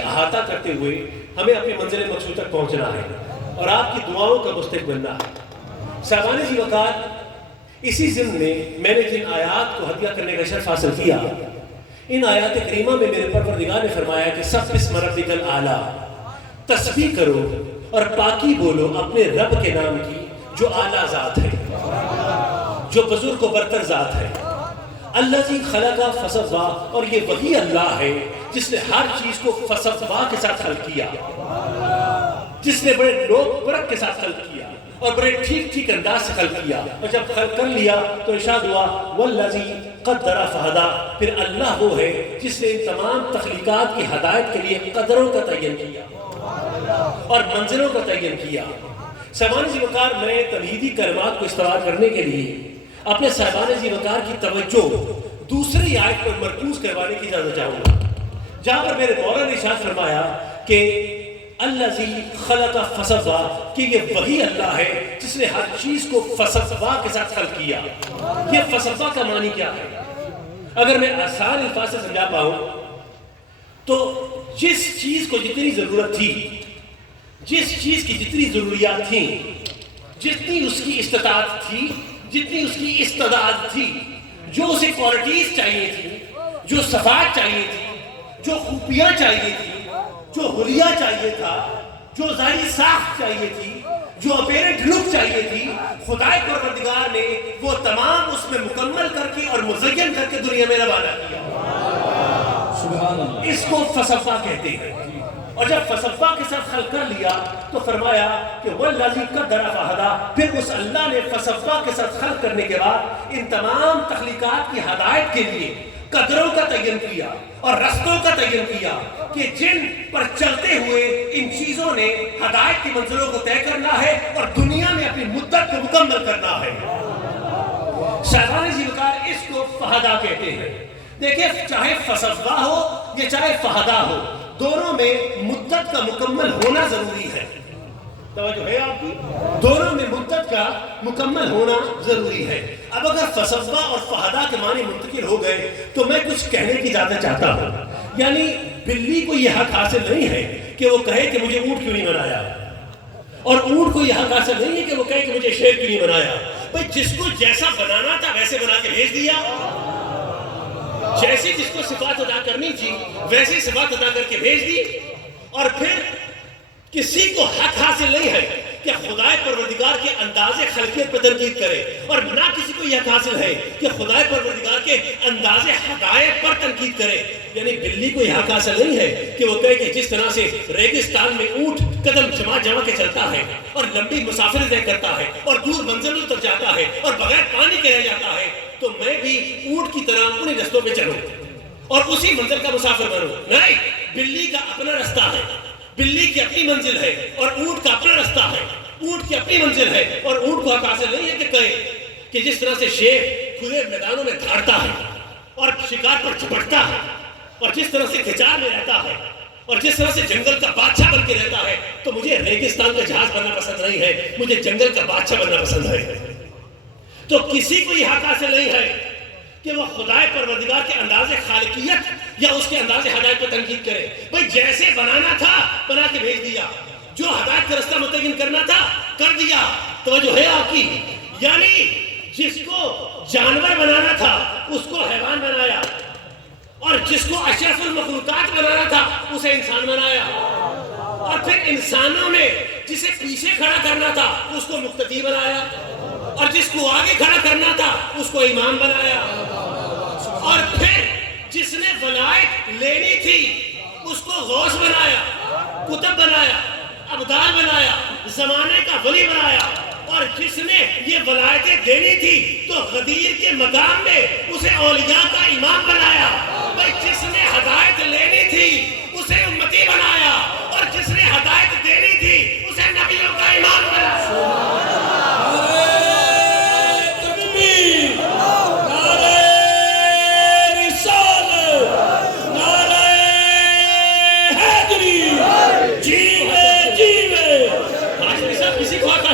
احاطہ کرتے ہوئے ہمیں اپنی منزل مقصود تک پہنچنا ہے اور آپ کی دعاؤں کا مستحق بننا ہے۔ صاحبان ذی وقار، اسی ضمن میں نے جن آیات کو ہدیہ کرنے کا شرف حاصل کیا، ان آیات کریمہ میں میرے پروردگار نے فرمایا کہ سبح اسم ربک الاعلیٰ، تسبیح کرو اور پاکی بولو اپنے رب کے نام کی جو اعلیٰ ذات ہے، جو بزرگ و برتر ذات ہے۔ الذی خلق فسویٰ، اور یہ وہی اللہ ہے جس نے ہر چیز کو فسویٰ کے ساتھ خلق کیا، جس نے بڑے لوک پرک کے ساتھ خلق کیا اور بڑے ٹھیک ٹھیک انداز سے خلق کیا، اور جب خلق کر لیا تو ارشاد ہوا والذی قدر فہدیٰ، پھر اللہ وہ ہے جس نے ان تمام تخلیقات کی ہدایت کے لیے قدروں کا تعین کیا اور منزلوں کا تعین کیا۔ صاحبان ذی وقار، میں تمہیدی کلمات کو استوار کرنے کے لیے اپنے صاحبان ذی وقار کی توجہ دوسری آیت پر مرکوز کروانے کی اجازت چاہوں گا، جہاں پر میرے مولا نے ارشاد فرمایا کہ الذی خلق فسویٰ، کہ یہ وہی اللہ ہے جس نے ہر چیز کو فسویٰ کے ساتھ خلق کیا۔ یہ فسویٰ کا معنی کیا ہے؟ اگر میں آسان الفاظ سے سمجھا پاؤں تو جس چیز کو جتنی ضرورت تھی، جس چیز کی جتنی ضروریات تھیں، جتنی اس کی استطاعت تھی، جتنی اس کی استعداد تھی، جو اسے کوالٹیز چاہیے تھی، جو صفات چاہیے تھی، جو خوبیاں چاہیے تھی، جو حلیہ چاہیے تھا، جو ظاہری ساخت چاہیے تھی، جو اپیرنٹ لک چاہیے تھی، خدا پروردگار نے وہ تمام اس میں مکمل کر کے اور مزین کر کے دنیا میں روانہ کیا۔ سبحان اللہ، اس کو فسویٰ کہتے ہیں۔ اور جب فسویٰ کے ساتھ خلق کر لیا تو فرمایا کہ والذی قدر فہدیٰ، پھر اس اللہ نے فسویٰ کے ساتھ خلق کرنے کے بعد ان تمام تخلیقات کی ہدایت کے لیے قدروں کا تعین کیا اور رستوں کا تعین کیا کہ جن پر چلتے ہوئے ان چیزوں نے ہدایت کی منزلوں کو طے کرنا ہے اور دنیا میں اپنی مدت کو مکمل کرنا ہے۔ صاحبان ذی وقار، اس کو فہدیٰ کہتے ہیں۔ دیکھیں، چاہے فسویٰ ہو یا چاہے فہدیٰ ہو، دونوں میں مدت کا مکمل ہونا ضروری ہے۔ توجہ ہے آپ کی؟ دونوں میں مدت کا مکمل ہونا ضروری ہے۔ اب اگر فسویٰ اور فہدیٰ کے معنی منتقل ہو گئے تو میں کچھ کہنے کی اجازت چاہتا ہوں۔ یعنی بلی کو یہ حق حاصل نہیں ہے کہ وہ کہے کہ مجھے اونٹ کیوں نہیں بنایا، اور اونٹ کو یہ حق حاصل نہیں ہے کہ وہ کہے کہ مجھے شیر کیوں نہیں بنایا۔ بھئی جس کو جیسا بنانا تھا ویسے بنا کے بھیج دیا، جیسی جس کو صفات ادا کرنی تھی ویسی صفات ادا کر کے بھیج دی۔ اور پھر کسی کو حق حاصل نہیں ہے کہ خدا پروردگار کے انداز خلقیت پر تنقید کرے، اور نہ کسی کو یہ حق حاصل ہے کہ خدا پروردگار کے انداز ہدایت پر تنقید کرے۔ یعنی بلی کو یہ حق حاصل نہیں ہے کہ وہ کہے کہ جس طرح سے ریگستان میں اونٹ قدم جما جما کے چلتا ہے اور لمبی مسافر طے کرتا ہے اور دور منزلوں تک جاتا ہے اور بغیر پانی کے رہ جاتا ہے، تو میں بھی اونٹ کی طرح انہیں رستوں پہ چلوں اور اسی منزل کا مسافر بنوں۔ نہیں، بلی کا اپنا رستہ ہے، بلی کی اپنی منزل ہے اور اونٹ کا اپنا رستہ ہے، اونٹ کی اپنی منزل ہے اور اونٹ کو حق حاصل نہیں ہے کہ کہے کہ جس طرح سے شیر کھلے میدانوں میں دھاڑتا ہے اور شکار پر جھپٹتا ہے اور جس طرح سے کھچار میں رہتا ہے اور جس طرح سے جنگل کا بادشاہ بن کے رہتا ہے، تو مجھے ریگستان کا جہاز بننا پسند نہیں ہے، مجھے جنگل کا بادشاہ بننا پسند ہے۔ تو کسی کو یہ حق حاصل نہیں ہے کہ وہ خدا پروردگار کے انداز خالقیت یا اس کے انداز ہدایت پر تنقید کرے۔ بھئی جیسے بنانا تھا بنا کے بھیج دیا، جو ہدایت کا رستہ متعین کرنا تھا کر دیا۔ توجہ ہے آپ کی؟ یعنی جس کو جانور بنانا تھا اس کو حیوان بنایا، اور جس کو اشرف المخلوقات بنانا تھا اسے انسان بنایا، اور پھر انسانوں میں جسے پیچھے کھڑا کرنا تھا اس کو مقتدی بنایا، اور جس کو آگے کھڑا کرنا تھا اس کو امام بنایا، اور پھر جس نے ولایت لینی تھی اس کو غوث بنایا، کتب بنایا، ابدال بنایا، زمانے کا ولی بنایا، اور جس نے یہ ولایتیں دینی تھی تو غدیر کے مقام میں اسے اولیاء کا امام بنایا۔ بھئی جس نے ہدایت لینی تھی اسے امتی بنایا، اور جس نے ہدایت دینی تھی اسے نبیوں کا امام بنایا۔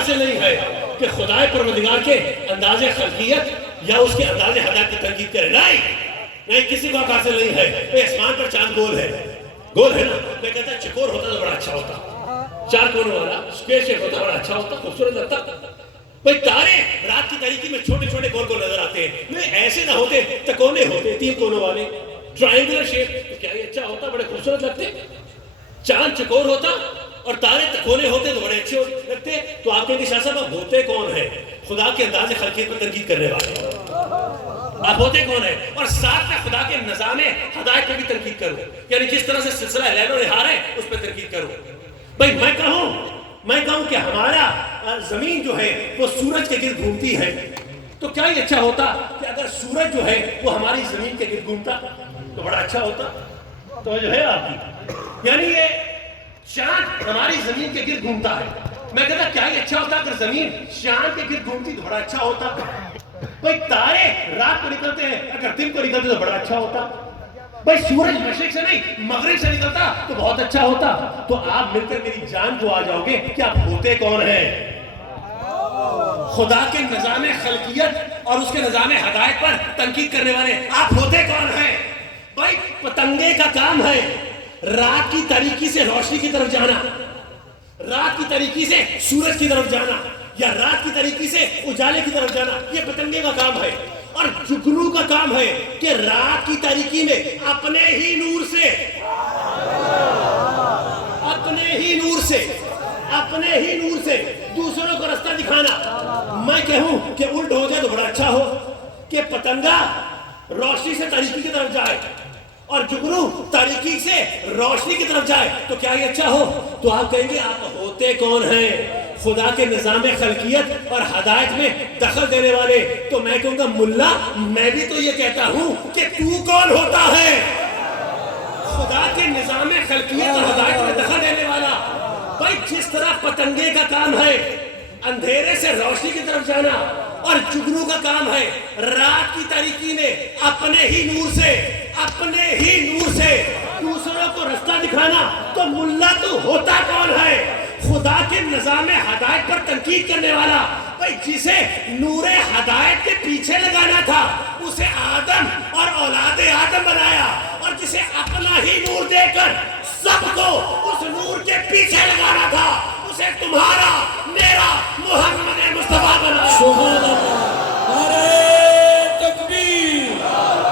نہیں ہے کہ خدا پروردگار کے انداز خلقیت یا اس کے انداز ہدایت کی تنقید کرے، نہیں کسی کو حاصل نہیں ہے۔ اسمان پر چاند گول ہے، گول ہے نا، میں کہتا چکور ہوتا تو بڑا اچھا ہوتا، چار کونوں والا اسکوئر شیپ ہوتا بڑا اچھا ہوتا، خوبصورت لگتا. بھئی تارے رات کی تاریکی میں چھوٹے چھوٹے گول گول نظر آتے ہیں، نہیں ایسے نہ ہوتے، تکونے ہوتے 3 کونوں والے ٹرائنگولر شیپ، تو کیا یہ اچھا ہوتا، بڑے خوبصورت لگتے. چاند چکور ہوتا اور تارے تکونے ہوتے تو بڑے اچھے لگتے. تو آپ کہیں گے شاہ صاحب آپ ہوتے کون ہیں؟ خدا کے انداز خلقیت پر تنقید کرنے والے آپ ہوتے کون ہیں؟ اور ساتھ میں خدا کے نظام ہدایت پہ بھی تنقید کروں، یعنی جس طرح سے سلسلہ لیل و نہار ہے اس پہ تنقید کروں. بھئی میں کہوں کہ ہمارا زمین جو ہے وہ سورج کے گرد گھومتی ہے، تو کیا یہ اچھا ہوتا کہ اگر سورج جو ہے وہ ہماری زمین کے گرد گھومتا تو بڑا اچھا ہوتا. تو جو ہے آپ کی یعنی یہ چاند ہماری زمین کے گرد گھومتا ہے، میں کہتا کیا یہ اچھا ہوتا اگر زمین چاند کے گرد گھومتی تو بڑا اچھا ہوتا. بھئی تارے رات کو نکلتے ہیں، اگر دن کو نکلتے تو بڑا اچھا ہوتا. بھئی سورج مشرق سے نہیں مغرب سے نکلتا تو بہت اچھا ہوتا. تو آپ مل کر میری جان کو آ جاؤ گے کہ آپ ہوتے کون ہیں؟ خدا کے نظام خلقیت اور اس کے نظام ہدایت پر تنقید کرنے والے آپ ہوتے کون ہیں؟ بھئی پتنگے کا کام ہے رات کی تاریکی سے روشنی کی طرف جانا، رات کی تاریکی سے سورج کی طرف جانا، یا رات کی تاریکی سے اجالے کی طرف جانا، یہ پتنگے کا کام ہے. اور جگنو کا کام ہے کہ رات کی تاریکی میں اپنے ہی نور سے دوسروں کو رستہ دکھانا. میں کہوں کہ الٹ ہو جائے تو بڑا اچھا ہو کہ پتنگا روشنی سے تاریکی کی طرف جائے اور جگنو تاریکی سے روشنی کی طرف جائے تو کیا یہ اچھا ہو؟ تو آپ کہیں گے آپ ہوتے کون ہیں؟ خدا کے نظام خلقیت اور ہدایت میں دخل دینے والے. تو میں کہوں گا ملا میں بھی تو یہ کہتا ہوں کہ تو کون ہوتا ہے؟ خدا کے نظام خلقیت اور ہدایت میں دخل دینے والا. بھائی جس طرح پتنگے کا کام ہے اندھیرے سے روشنی کی طرف جانا اور جگنو کا کام ہے رات کی تاریکی میں اپنے ہی نور سے دوسروں کو رستہ دکھانا، تو ملا تو ہوتا کون ہے؟ خدا کے نظام ہدایت پر تنقید کرنے والا. بھئی جسے نور ہدایت کے پیچھے لگانا تھا اسے آدم اور اولاد آدم بنایا، اور جسے اپنا ہی نور دے کر سب کو اس نور کے پیچھے لگانا تھا اسے تمہارا میرا محمد